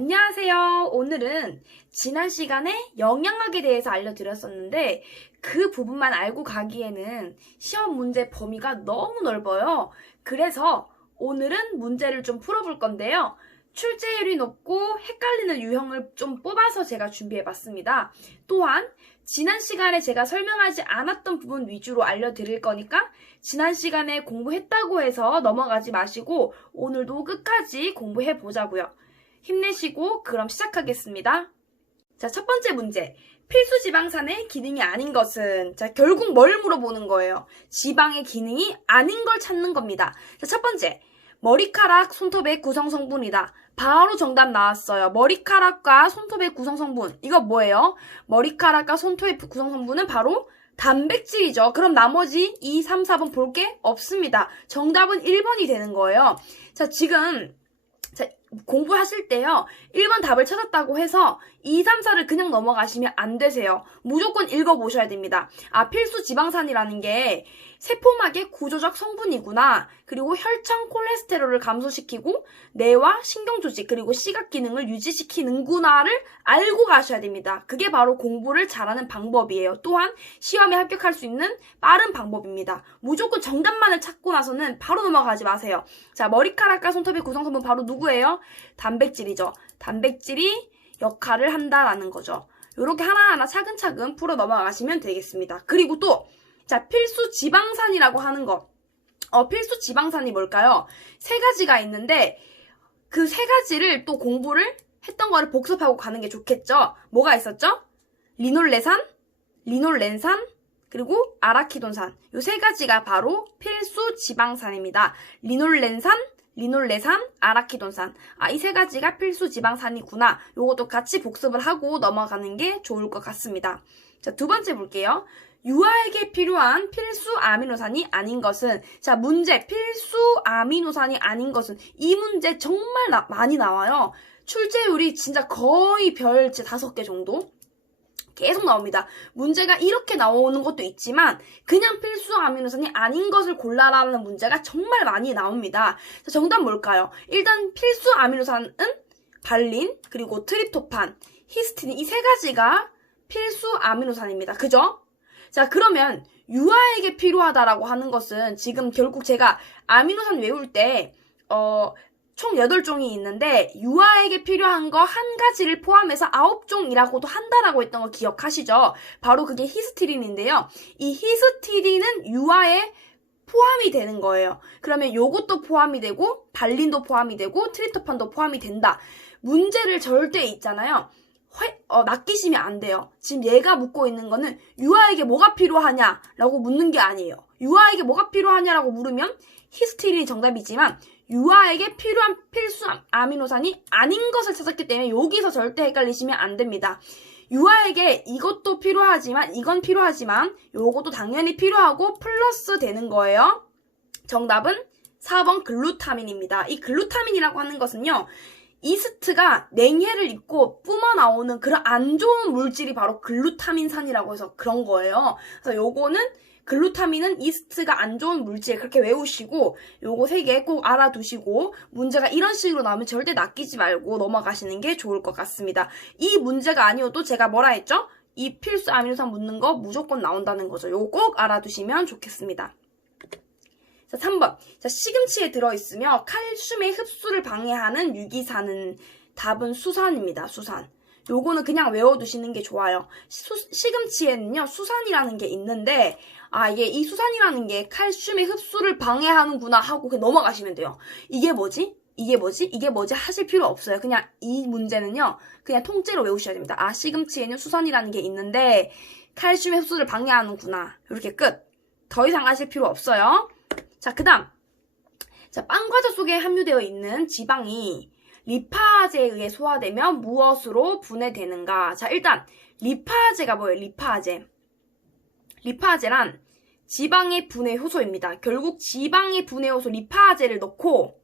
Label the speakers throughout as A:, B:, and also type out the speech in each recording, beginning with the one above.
A: 안녕하세요. 오늘은 지난 시간에 영양학에 대해서 알려드렸었는데 그 부분만 알고 가기에는 시험 문제 범위가 너무 넓어요. 그래서 오늘은 문제를 좀 풀어볼 건데요. 출제율이 높고 헷갈리는 유형을 좀 뽑아서 제가 준비해봤습니다. 또한 지난 시간에 제가 설명하지 않았던 부분 위주로 알려드릴 거니까 지난 시간에 공부했다고 해서 넘어가지 마시고 오늘도 끝까지 공부해 보자고요. 힘내시고 그럼 시작하겠습니다. 자, 첫 번째 문제. 필수 지방산의 기능이 아닌 것은 자, 결국 뭘 물어보는 거예요? 지방의 기능이 아닌 걸 찾는 겁니다. 자, 첫 번째. 머리카락, 손톱의 구성 성분이다. 바로 정답 나왔어요. 머리카락과 손톱의 구성 성분. 이거 뭐예요? 머리카락과 손톱의 구성 성분은 바로 단백질이죠. 그럼 나머지 2, 3, 4번 볼 게 없습니다. 정답은 1번이 되는 거예요. 자, 지금 자, 공부하실 때요. 1번 답을 찾았다고 해서 2, 3, 4를 그냥 넘어가시면 안 되세요. 무조건 읽어보셔야 됩니다. 아, 필수 지방산이라는 게 세포막의 구조적 성분이구나. 그리고 혈청 콜레스테롤을 감소시키고 뇌와 신경 조직 그리고 시각 기능을 유지시키는구나를 알고 가셔야 됩니다. 그게 바로 공부를 잘하는 방법이에요. 또한 시험에 합격할 수 있는 빠른 방법입니다. 무조건 정답만을 찾고 나서는 바로 넘어가지 마세요. 자, 머리카락과 손톱의 구성 성분 바로 누구예요? 단백질이죠. 단백질이 역할을 한다라는 거죠. 이렇게 하나하나 차근차근 풀어 넘어가시면 되겠습니다. 그리고 또 자, 필수 지방산이라고 하는 거. 어, 필수 지방산이 뭘까요? 세 가지가 있는데, 그 세 가지를 또 공부를 했던 거를 복습하고 가는 게 좋겠죠? 뭐가 있었죠? 리놀레산, 리놀렌산, 그리고 아라키돈산. 요 세 가지가 바로 필수 지방산입니다. 리놀렌산, 리놀레산, 아라키돈산. 아, 이 세 가지가 필수 지방산이구나. 요것도 같이 복습을 하고 넘어가는 게 좋을 것 같습니다. 자, 두 번째 볼게요. 유아에게 필요한 필수 아미노산이 아닌 것은 자 문제 필수 아미노산이 아닌 것은 이 문제 정말 나- 많이 나와요 출제율이 진짜 거의 별제 다섯 개 정도 계속 나옵니다. 문제가 이렇게 나오는 것도 있지만 그냥 필수 아미노산이 아닌 것을 골라라는 문제가 정말 많이 나옵니다. 자, 정답 뭘까요? 일단 필수 아미노산은 발린 그리고 트립토판 히스틴 이 세 가지가 필수 아미노산입니다. 그죠? 자, 그러면 유아에게 필요하다라고 하는 것은 지금 결국 제가 아미노산 외울 때, 어, 총 8종이 있는데, 유아에게 필요한 거 한 가지를 포함해서 9종이라고도 한다라고 했던 거 기억하시죠? 바로 그게 히스티린인데요. 이 히스티린은 유아에 포함이 되는 거예요. 그러면 요것도 포함이 되고, 발린도 포함이 되고, 트리토판도 포함이 된다. 문제를 절대 있잖아요. 회, 어, 낚이시면 안 돼요. 지금 얘가 묻고 있는 거는 유아에게 뭐가 필요하냐라고 묻는 게 아니에요. 유아에게 뭐가 필요하냐라고 물으면 히스티린이 정답이지만 유아에게 필요한 필수 아미노산이 아닌 것을 찾았기 때문에 여기서 절대 헷갈리시면 안 됩니다. 유아에게 이것도 필요하지만 이건 필요하지만 요것도 당연히 필요하고 플러스 되는 거예요. 정답은 4번 글루타민입니다. 이 글루타민이라고 하는 것은요. 이스트가 냉해를 입고 뿜어 나오는 그런 안 좋은 물질이 바로 글루타민산이라고 해서 그런 거예요. 그래서 요거는 글루타민은 이스트가 안 좋은 물질 그렇게 외우시고 요거 세 개 꼭 알아두시고 문제가 이런 식으로 나오면 절대 낚이지 말고 넘어가시는 게 좋을 것 같습니다. 이 문제가 아니어도 제가 뭐라 했죠? 이 필수 아미노산 묻는 거 무조건 나온다는 거죠. 요거 꼭 알아두시면 좋겠습니다. 자, 3번. 자, 시금치에 들어있으며 칼슘의 흡수를 방해하는 유기산은 답은 수산입니다. 수산. 요거는 그냥 외워두시는 게 좋아요. 수- 시금치에는요, 수산이라는 게 있는데, 아, 이게 이 수산이라는 게 칼슘의 흡수를 방해하는구나 하고 그냥 넘어가시면 돼요. 이게 뭐지? 이게 뭐지? 이게 뭐지? 하실 필요 없어요. 그냥 이 문제는요, 그냥 통째로 외우셔야 됩니다. 아, 시금치에는 수산이라는 게 있는데, 칼슘의 흡수를 방해하는구나. 이렇게 끝. 더 이상 하실 필요 없어요. 자, 그 다음. 자, 빵과자 속에 함유되어 있는 지방이 리파제에 의해 소화되면 무엇으로 분해되는가? 자, 일단, 리파제가 뭐예요? 리파제. 리파제란 지방의 분해 효소입니다. 결국 지방의 분해 효소 리파제를 넣고,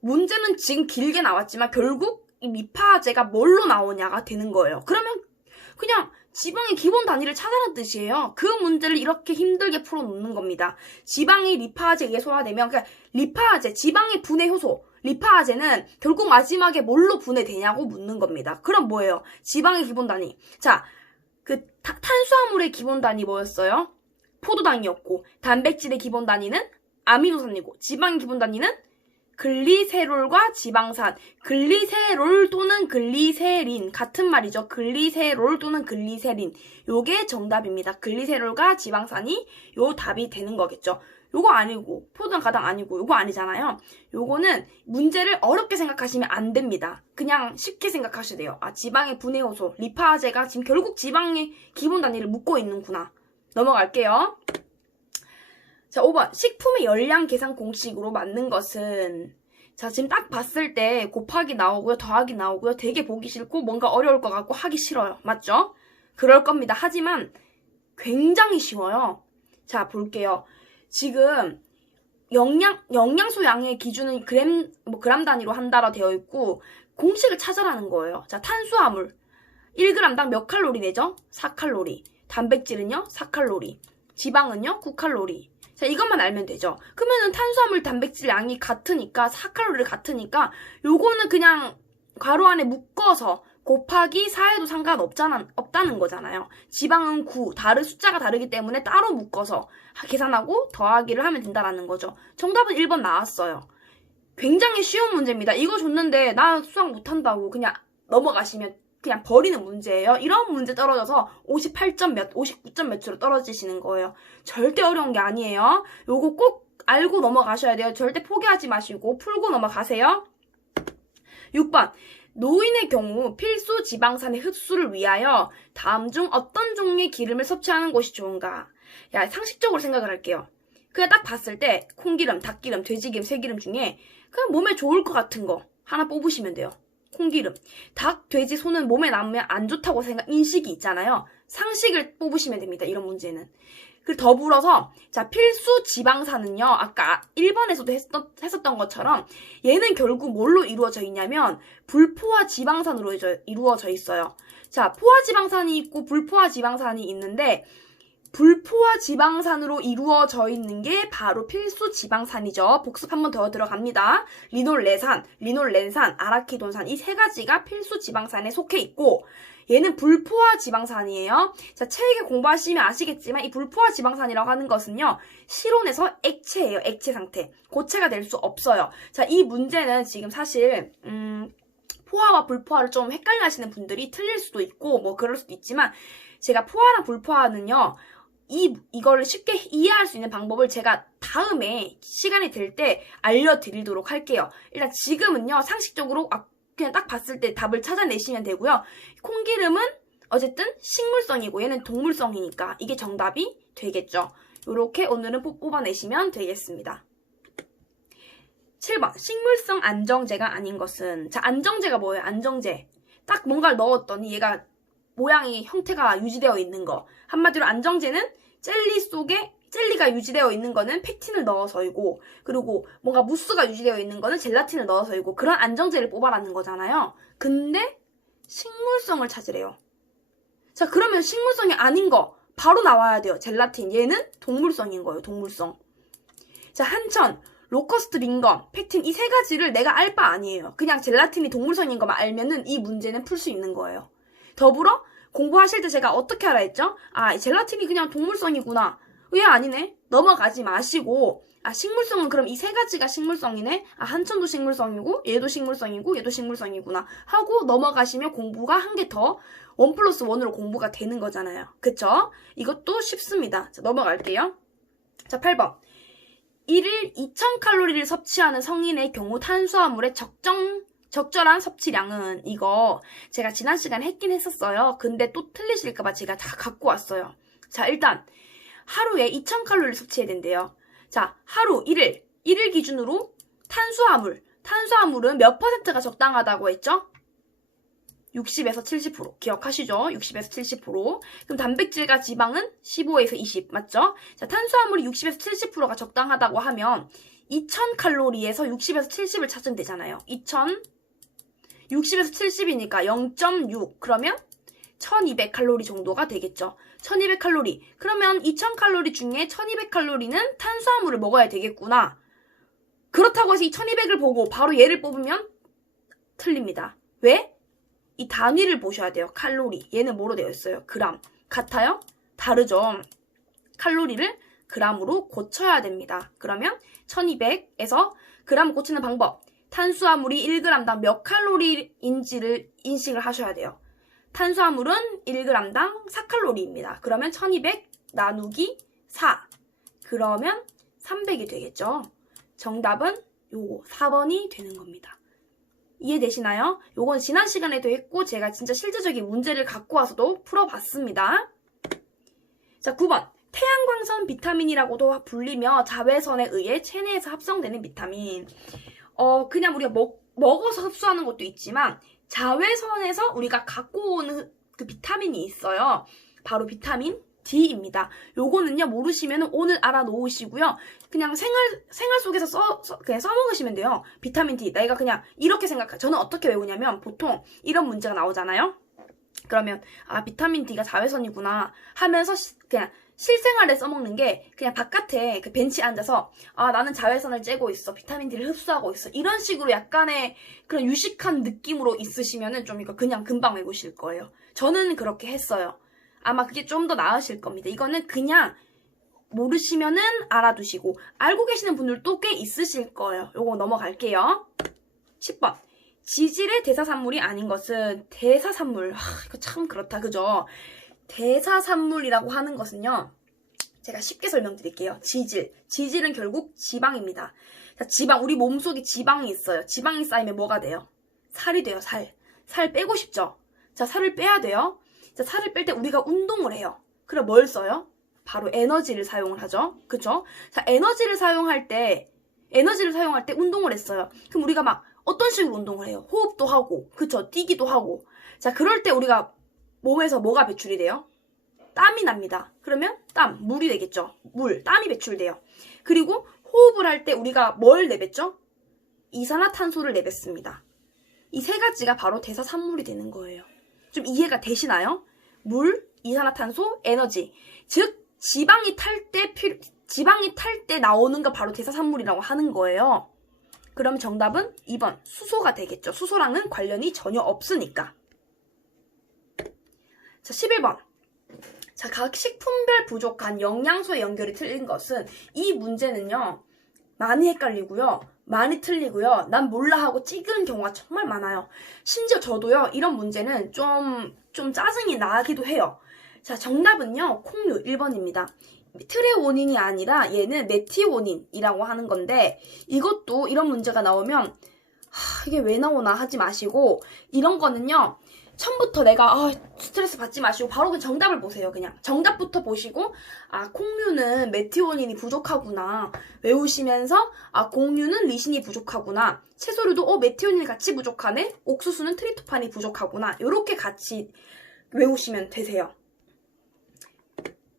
A: 문제는 지금 길게 나왔지만, 결국 이 리파제가 뭘로 나오냐가 되는 거예요. 그러면 그냥 지방의 기본 단위를 찾아라는 뜻이에요. 그 문제를 이렇게 힘들게 풀어놓는 겁니다. 지방이 리파제에 의해 소화되면 그러니까 리파제, 지방의 분해 효소, 리파아제는 결국 마지막에 뭘로 분해되냐고 묻는 겁니다. 그럼 뭐예요? 지방의 기본 단위. 자, 그 타- 탄수화물의 기본 단위 뭐였어요? 포도당이었고 단백질의 기본 단위는 아미노산이고 지방의 기본 단위는 글리세롤과 지방산, 글리세롤 또는 글리세린 같은 말이죠. 글리세롤 또는 글리세린. 요게 정답입니다. 글리세롤과 지방산이 요 답이 되는 거겠죠. 요거 아니고 포도당 가당 아니고 요거 아니잖아요. 요거는 문제를 어렵게 생각하시면 안 됩니다. 그냥 쉽게 생각하셔야 돼요. 아 지방의 분해 요소 리파제가 지금 결국 지방의 기본 단위를 묶고 있는구나. 넘어갈게요. 자, 5번. 식품의 열량 계산 공식으로 맞는 것은 자, 지금 딱 봤을 때 곱하기 나오고요, 더하기 나오고요. 되게 보기 싫고 뭔가 어려울 것 같고 하기 싫어요. 맞죠? 그럴 겁니다. 하지만 굉장히 쉬워요. 자, 볼게요. 지금 영양 영양소 양의 기준은 그램 뭐 그람 단위로 한다라 되어 있고 공식을 찾아라는 거예요. 자, 탄수화물 1g당 몇 칼로리 내죠? 4칼로리. 단백질은요? 4칼로리. 지방은요? 9칼로리. 자, 이것만 알면 되죠. 그러면은 탄수화물 단백질 양이 같으니까 4칼로리 같으니까 요거는 그냥 괄호 안에 묶어서 곱하기 4해도 상관없잖아, 없다는 거잖아요. 지방은 9, 다른 숫자가 다르기 때문에 따로 묶어서 계산하고 더하기를 하면 된다라는 거죠. 정답은 1번 나왔어요. 굉장히 쉬운 문제입니다. 이거 줬는데 나 수학 못한다고 그냥 넘어가시면 그냥 버리는 문제예요. 이런 문제 떨어져서 58점 몇, 59점 몇으로 떨어지시는 거예요. 절대 어려운 게 아니에요. 요거 꼭 알고 넘어가셔야 돼요. 절대 포기하지 마시고 풀고 넘어가세요. 6번. 노인의 경우 필수 지방산의 흡수를 위하여 다음 중 어떤 종류의 기름을 섭취하는 것이 좋은가? 야, 상식적으로 생각을 할게요. 그냥 딱 봤을 때 콩기름, 닭기름, 돼지기름, 새기름 중에 그냥 몸에 좋을 것 같은 거 하나 뽑으시면 돼요. 콩기름. 닭, 돼지, 소는 몸에 남으면 안 좋다고 생각, 인식이 있잖아요. 상식을 뽑으시면 됩니다. 이런 문제는. 그리고 더불어서, 자, 필수 지방산은요, 아까 1번에서도 했었던, 했었던 것처럼, 얘는 결국 뭘로 이루어져 있냐면, 불포화 지방산으로 이루어져 있어요. 자, 포화 지방산이 있고, 불포화 지방산이 있는데, 불포화 지방산으로 이루어져 있는 게 바로 필수 지방산이죠. 복습 한 번 더 들어갑니다. 리놀레산, 리놀렌산, 아라키돈산 이 세 가지가 필수 지방산에 속해 있고 얘는 불포화 지방산이에요. 자, 책에 공부하시면 아시겠지만 이 불포화 지방산이라고 하는 것은요. 실온에서 액체예요. 액체 상태. 고체가 될 수 없어요. 자, 이 문제는 지금 사실 음 포화와 불포화를 좀 헷갈려 하시는 분들이 틀릴 수도 있고 뭐 그럴 수도 있지만 제가 포화랑 불포화는요. 이, 이거를 쉽게 이해할 수 있는 방법을 제가 다음에 시간이 될 때 알려드리도록 할게요. 일단 지금은요, 상식적으로 아, 그냥 딱 봤을 때 답을 찾아내시면 되고요. 콩기름은 어쨌든 식물성이고 얘는 동물성이니까 이게 정답이 되겠죠. 이렇게 오늘은 뽑- 뽑아내시면 되겠습니다. 7번. 식물성 안정제가 아닌 것은. 자, 안정제가 뭐예요? 안정제. 딱 뭔가를 넣었더니 얘가 모양이 형태가 유지되어 있는 거. 한마디로 안정제는 젤리 속에 젤리가 유지되어 있는 거는 팩틴을 넣어서이고 그리고 뭔가 무스가 유지되어 있는 거는 젤라틴을 넣어서이고 그런 안정제를 뽑아라는 거잖아요. 근데 식물성을 찾으래요. 자 그러면 식물성이 아닌 거 바로 나와야 돼요. 젤라틴 얘는 동물성인 거예요. 동물성. 자 한천 로커스트 링검, 팩틴 이 세 가지를 내가 알 바 아니에요. 그냥 젤라틴이 동물성인 것만 알면은 이 문제는 풀 수 있는 거예요. 더불어 공부하실 때 제가 어떻게 알아 했죠? 아, 이 젤라틴이 그냥 동물성이구나. 왜 아니네? 넘어가지 마시고, 아, 식물성은 그럼 이 세 가지가 식물성이네? 아, 한천도 식물성이고, 얘도 식물성이고, 얘도 식물성이구나. 하고 넘어가시면 공부가 한 개 더, 원 플러스 원으로 공부가 되는 거잖아요. 그쵸? 이것도 쉽습니다. 자, 넘어갈게요. 자, 8번. 1일 2000칼로리를 섭취하는 성인의 경우 탄수화물의 적정 적절한 섭취량은 이거 제가 지난 시간에 했긴 했었어요. 근데 또 틀리실까봐 제가 다 갖고 왔어요. 자, 일단 하루에 2000칼로리를 섭취해야 된대요. 자, 하루 1일 1일 기준으로 탄수화물 탄수화물은 몇 퍼센트가 적당하다고 했죠? 60에서 70% 기억하시죠? 60에서 70% 그럼 단백질과 지방은 15에서 20 맞죠? 자 탄수화물이 60에서 70%가 적당하다고 하면 2000칼로리에서 60에서 70을 찾으면 되잖아요 2000 60에서 70이니까 0.6 그러면 1200칼로리 정도가 되겠죠 1200칼로리 그러면 2000칼로리 중에 1200칼로리는 탄수화물을 먹어야 되겠구나 그렇다고 해서 이 1200을 보고 바로 얘를 뽑으면 틀립니다. 왜? 이 단위를 보셔야 돼요. 칼로리. 얘는 뭐로 되어 있어요? 그람. 같아요? 다르죠? 칼로리를 그람으로 고쳐야 됩니다. 그러면 1200에서 그람 고치는 방법. 탄수화물이 1g당 몇 칼로리인지를 인식을 하셔야 돼요. 탄수화물은 1g당 4칼로리입니다. 그러면 1200 나누기 4. 그러면 300이 되겠죠. 정답은 요거 4번이 되는 겁니다. 이해되시나요? 요건 지난 시간에도 했고 제가 진짜 실제적인 문제를 갖고 와서도 풀어봤습니다. 자, 9번. 태양광선 비타민이라고도 불리며 자외선에 의해 체내에서 합성되는 비타민. 어, 그냥 우리가 먹, 먹어서 흡수하는 것도 있지만 자외선에서 우리가 갖고 오는 그 비타민이 있어요. 바로 비타민 D입니다. 요거는요, 모르시면 오늘 알아놓으시고요. 그냥 생활, 생활 속에서 써, 써- 그냥 써먹으시면 돼요. 비타민 D. 내가 그냥 이렇게 생각해. 저는 어떻게 외우냐면 보통 이런 문제가 나오잖아요. 그러면, 아, 비타민 D가 자외선이구나 하면서 시- 그냥 실생활에 써먹는 게 그냥 바깥에 그 벤치에 앉아서 아, 나는 자외선을 쬐고 있어. 비타민 D를 흡수하고 있어. 이런 식으로 약간의 그런 유식한 느낌으로 있으시면은 좀 이거 그냥 금방 외우실 거예요. 저는 그렇게 했어요. 아마 그게 좀 더 나으실 겁니다. 이거는 그냥 모르시면은 알아두시고 알고 계시는 분들도 꽤 있으실 거예요. 요거 넘어갈게요. 10번. 지질의 대사산물이 아닌 것은 대사산물. 하, 이거 참 그렇다. 그죠? 대사산물이라고 하는 것은요. 제가 쉽게 설명드릴게요. 지질. 지질은 결국 지방입니다. 자, 지방. 우리 몸속에 지방이 있어요. 지방이 쌓이면 뭐가 돼요? 살이 돼요, 살. 살 빼고 싶죠? 자, 살을 빼야 돼요. 자, 살을 뺄 때 우리가 운동을 해요. 그럼 뭘 써요? 바로 에너지를 사용을 하죠. 그쵸? 자, 에너지를 사용할 때, 에너지를 사용할 때 운동을 했어요. 그럼 우리가 막 어떤 식으로 운동을 해요? 호흡도 하고, 그쵸? 뛰기도 하고. 자, 그럴 때 우리가 몸에서 뭐가 배출이 돼요? 땀이 납니다. 그러면 땀, 물이 되겠죠. 물, 땀이 배출돼요. 그리고 호흡을 할 때 우리가 뭘 내뱉죠? 이산화탄소를 내뱉습니다. 이 세 가지가 바로 대사산물이 되는 거예요. 좀 이해가 되시나요? 물, 이산화탄소, 에너지. 즉 지방이 탈 때 지방이 탈 때 나오는 거 바로 대사산물이라고 하는 거예요. 그럼 정답은 2번 수소가 되겠죠. 수소랑은 관련이 전혀 없으니까. 자, 11번. 자, 각 식품별 부족한 영양소의 연결이 틀린 것은 이 문제는요. 많이 헷갈리고요. 많이 틀리고요. 난 몰라 하고 찍은 경우가 정말 많아요. 심지어 저도요. 이런 문제는 좀, 좀 짜증이 나기도 해요. 자, 정답은요. 콩류 1번입니다. 트레오닌이 아니라 얘는 메티오닌이라고 하는 건데 이것도 이런 문제가 나오면 하, 이게 왜 나오나 하지 마시고 이런 거는요. 처음부터 내가 아, 스트레스 받지 마시고 바로 그 정답을 보세요. 그냥 정답부터 보시고 아 콩류는 메티오닌이 부족하구나 외우시면서 아 공유는 리신이 부족하구나 채소류도 어 메티오닌이 같이 부족하네 옥수수는 트리토판이 부족하구나 이렇게 같이 외우시면 되세요.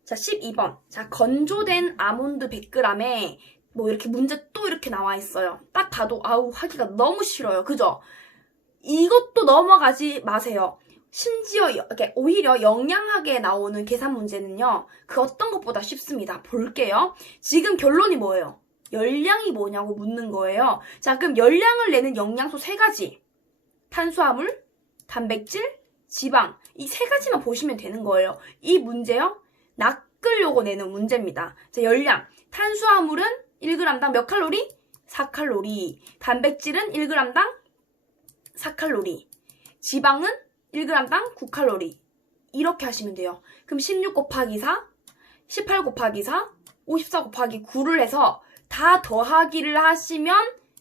A: 자 12번 자 건조된 아몬드 100g에 뭐 이렇게 문제 또 이렇게 나와 있어요. 딱 봐도 아우 하기가 너무 싫어요. 그죠? 이것도 넘어가지 마세요. 심지어 이렇게 오히려 영양학에 나오는 계산 문제는요. 그 어떤 것보다 쉽습니다. 볼게요. 지금 결론이 뭐예요? 열량이 뭐냐고 묻는 거예요. 자, 그럼 열량을 내는 영양소 세 가지. 탄수화물, 단백질, 지방. 이 세 가지만 보시면 되는 거예요. 이 문제요. 낚으려고 내는 문제입니다. 자, 열량. 탄수화물은 1g당 몇 칼로리? 4칼로리. 단백질은 1g당 4칼로리. 지방은 1g당 9칼로리. 이렇게 하시면 돼요. 그럼 16 곱하기 4, 18 곱하기 4, 54 곱하기 9를 해서 다 더하기를 하시면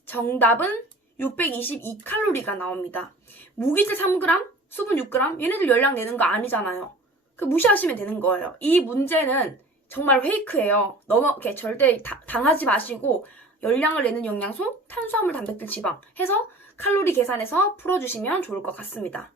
A: 정답은 622칼로리가 나옵니다. 무기질 3g, 수분 6g, 얘네들 열량 내는 거 아니잖아요. 그 무시하시면 되는 거예요. 이 문제는 정말 페이크예요. 너무 이렇게 절대 다- 당하지 마시고 열량을 내는 영양소, 탄수화물, 단백질, 지방 해서 칼로리 계산해서 풀어주시면 좋을 것 같습니다.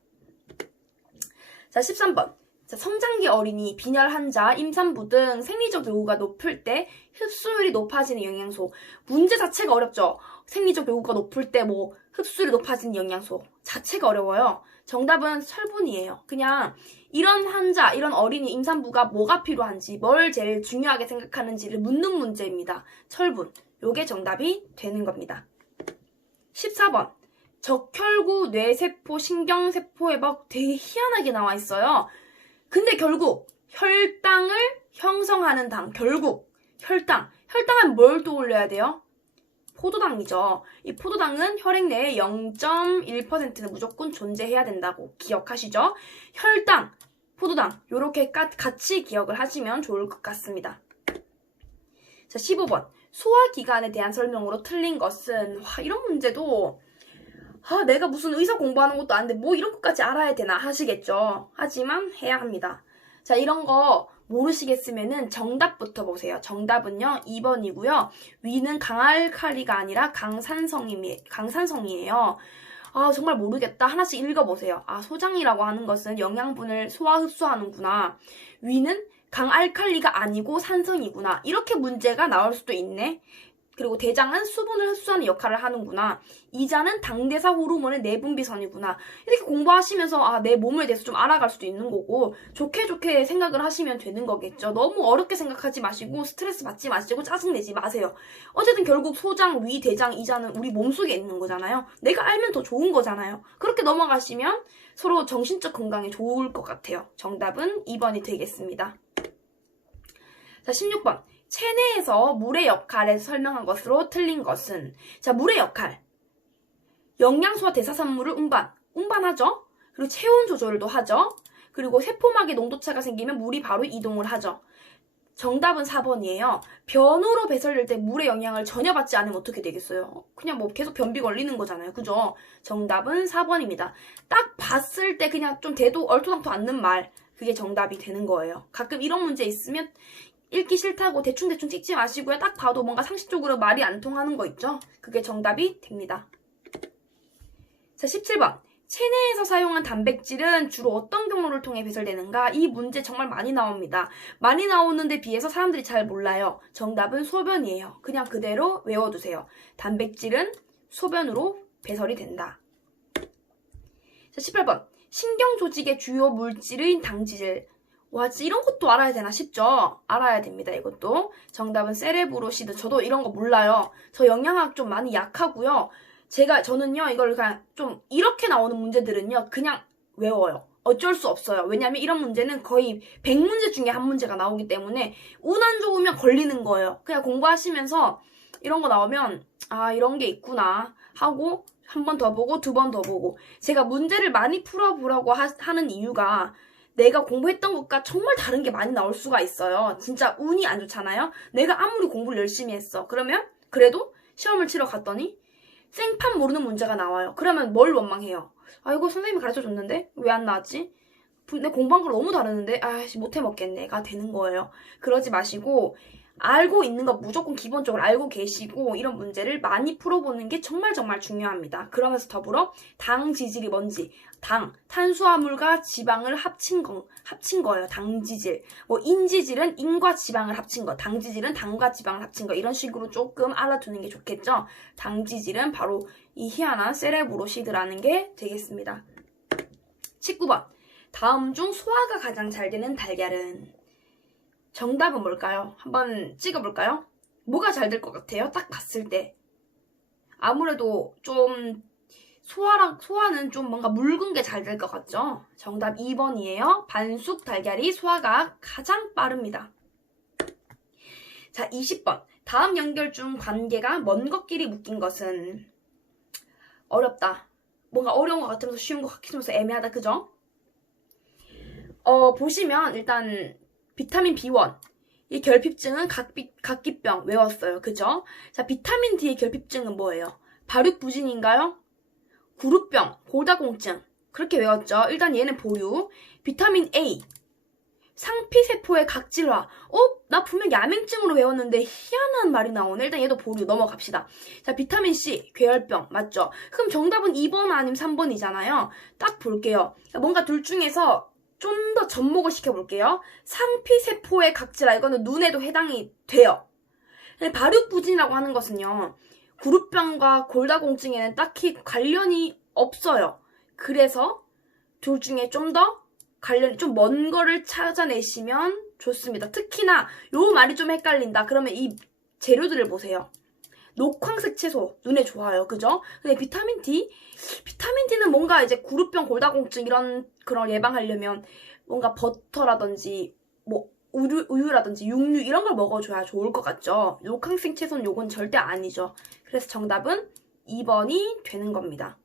A: 자, 13번. 자, 성장기 어린이, 빈혈 환자, 임산부 등 생리적 요구가 높을 때 흡수율이 높아지는 영양소. 문제 자체가 어렵죠? 생리적 요구가 높을 때 뭐 흡수율이 높아지는 영양소 자체가 어려워요. 정답은 철분이에요. 그냥 이런 환자, 이런 어린이, 임산부가 뭐가 필요한지, 뭘 제일 중요하게 생각하는지를 묻는 문제입니다. 철분. 요게 정답이 되는 겁니다. 14번. 적혈구 뇌세포 신경세포의 막 되게 희한하게 나와 있어요. 근데 결국 혈당을 형성하는 당, 결국 혈당. 혈당은 뭘 떠올려야 돼요? 포도당이죠. 이 포도당은 혈액 내에 0.1%는 무조건 존재해야 된다고 기억하시죠? 혈당, 포도당, 요렇게 까- 같이 기억을 하시면 좋을 것 같습니다. 자, 15번. 소화기관에 대한 설명으로 틀린 것은, 와, 이런 문제도, 아, 내가 무슨 의사 공부하는 것도 아닌데, 뭐 이런 것까지 알아야 되나 하시겠죠. 하지만 해야 합니다. 자, 이런 거 모르시겠으면은 정답부터 보세요. 정답은요, 2번이고요. 위는 강알칼리가 아니라 강산성이, 강산성이에요. 아, 정말 모르겠다. 하나씩 읽어보세요. 아, 소장이라고 하는 것은 영양분을 소화 흡수하는구나. 위는 강알칼리가 아니고 산성이구나. 이렇게 문제가 나올 수도 있네. 그리고 대장은 수분을 흡수하는 역할을 하는구나. 이자는 당대사 호르몬의 내분비선이구나. 이렇게 공부하시면서 아, 내 몸에 대해서 좀 알아갈 수도 있는 거고 좋게 좋게 생각을 하시면 되는 거겠죠. 너무 어렵게 생각하지 마시고 스트레스 받지 마시고 짜증내지 마세요. 어쨌든 결국 소장, 위, 대장, 이자는 우리 몸속에 있는 거잖아요. 내가 알면 더 좋은 거잖아요. 그렇게 넘어가시면 서로 정신적 건강에 좋을 것 같아요. 정답은 2번이 되겠습니다. 자, 16번. 체내에서 물의 역할을 설명한 것으로 틀린 것은 자, 물의 역할. 영양소와 대사산물을 운반. 운반하죠? 그리고 체온 조절도 하죠? 그리고 세포막에 농도차가 생기면 물이 바로 이동을 하죠. 정답은 4번이에요. 변으로 배설될 때 물의 영향을 전혀 받지 않으면 어떻게 되겠어요? 그냥 뭐 계속 변비 걸리는 거잖아요. 그죠? 정답은 4번입니다. 딱 봤을 때 그냥 좀 대도 얼토당토 않는 말. 그게 정답이 되는 거예요. 가끔 이런 문제 있으면 읽기 싫다고 대충대충 찍지 마시고요. 딱 봐도 뭔가 상식적으로 말이 안 통하는 거 있죠? 그게 정답이 됩니다. 자, 17번. 체내에서 사용한 단백질은 주로 어떤 경로를 통해 배설되는가? 이 문제 정말 많이 나옵니다. 많이 나오는데 비해서 사람들이 잘 몰라요. 정답은 소변이에요. 그냥 그대로 외워두세요. 단백질은 소변으로 배설이 된다. 자, 18번. 신경 조직의 주요 물질인 당지질. 와, 진짜 이런 것도 알아야 되나 싶죠? 알아야 됩니다, 이것도. 정답은 세레브로시드. 저도 이런 거 몰라요. 저 영양학 좀 많이 약하고요. 제가, 저는요, 이걸 그냥 좀 이렇게 나오는 문제들은요, 그냥 외워요. 어쩔 수 없어요. 왜냐면 이런 문제는 거의 100문제 중에 한 문제가 나오기 때문에 운 안 좋으면 걸리는 거예요. 그냥 공부하시면서 이런 거 나오면, 아, 이런 게 있구나. 하고, 한 번 더 보고, 두 번 더 보고. 제가 문제를 많이 풀어보라고 하, 하는 이유가 내가 공부했던 것과 정말 다른 게 많이 나올 수가 있어요. 진짜 운이 안 좋잖아요? 내가 아무리 공부를 열심히 했어. 그러면 그래도 시험을 치러 갔더니 생판 모르는 문제가 나와요. 그러면 뭘 원망해요? 아, 이거 선생님이 가르쳐 줬는데? 왜 안 나왔지? 부- 내 공부한 거랑 너무 다르는데? 아씨, 못해 먹겠네가 되는 거예요. 그러지 마시고, 알고 있는 거 무조건 기본적으로 알고 계시고, 이런 문제를 많이 풀어보는 게 정말 정말 중요합니다. 그러면서 더불어, 당 지질이 뭔지, 당, 탄수화물과 지방을 합친 거, 합친 거예요. 당 지질. 뭐, 인지질은 인과 지방을 합친 거, 당 지질은 당과 지방을 합친 거, 이런 식으로 조금 알아두는 게 좋겠죠? 당 지질은 바로 이 희한한 세레브로시드라는 게 되겠습니다. 19번. 다음 중 소화가 가장 잘 되는 달걀은? 정답은 뭘까요? 한번 찍어볼까요? 뭐가 잘 될 것 같아요? 딱 봤을 때. 아무래도 좀 소화랑 소화는 좀 뭔가 묽은 게 잘 될 것 같죠? 정답 2번이에요. 반숙 달걀이 소화가 가장 빠릅니다. 자, 20번. 다음 연결 중 관계가 먼 것끼리 묶인 것은 어렵다. 뭔가 어려운 것 같으면서 쉬운 것 같으면서 애매하다. 그죠? 어, 보시면 일단 비타민 B1. 이 결핍증은 각비, 각기병 외웠어요. 그죠? 자, 비타민 D의 결핍증은 뭐예요? 발육부진인가요? 구루병, 골다공증. 그렇게 외웠죠. 일단 얘는 보유. 비타민 A. 상피세포의 각질화. 어? 나 분명 야맹증으로 외웠는데 희한한 말이 나오네. 일단 얘도 보류 넘어갑시다. 자, 비타민 C, 괴혈병. 맞죠? 그럼 정답은 2번 아니면 3번이잖아요. 딱 볼게요. 뭔가 둘 중에서 좀 더 접목을 시켜볼게요. 상피세포의 각질화. 이거는 눈에도 해당이 돼요. 발육부진이라고 하는 것은요. 구루병과 골다공증에는 딱히 관련이 없어요. 그래서 둘 중에 좀 더 관련이 좀 먼 거를 찾아내시면 좋습니다. 특히나 요 말이 좀 헷갈린다. 그러면 이 재료들을 보세요. 녹황색 채소 눈에 좋아요. 그죠? 근데 비타민 D? 비타민 D는 뭔가 이제 구루병 골다공증 이런 그런 예방하려면 뭔가 버터라든지 뭐 우유, 우유라든지 육류 이런 걸 먹어줘야 좋을 것 같죠? 녹황색 채소는 요건 절대 아니죠. 그래서 정답은 2번이 되는 겁니다.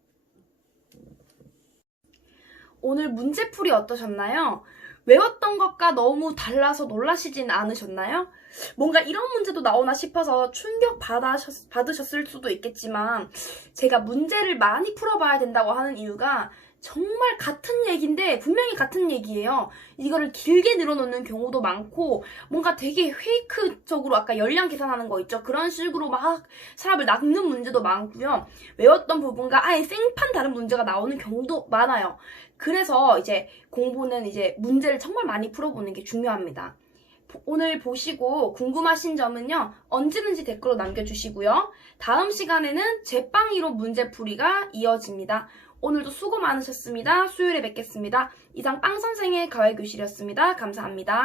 A: 오늘 문제풀이 어떠셨나요? 외웠던 것과 너무 달라서 놀라시진 않으셨나요? 뭔가 이런 문제도 나오나 싶어서 충격 받으셨, 받으셨을 수도 있겠지만 제가 문제를 많이 풀어봐야 된다고 하는 이유가 정말 같은 얘기인데 분명히 같은 얘기예요. 이거를 길게 늘어놓는 경우도 많고 뭔가 되게 페이크적으로 아까 열량 계산하는 거 있죠. 그런 식으로 막 사람을 낚는 문제도 많고요. 외웠던 부분과 아예 생판 다른 문제가 나오는 경우도 많아요. 그래서 이제 공부는 이제 문제를 정말 많이 풀어보는 게 중요합니다. 보- 오늘 보시고 궁금하신 점은요, 언제든지 댓글로 남겨주시고요. 다음 시간에는 제빵이로 문제풀이가 이어집니다. 오늘도 수고 많으셨습니다. 수요일에 뵙겠습니다. 이상 빵선생의 가외교실이었습니다. 감사합니다.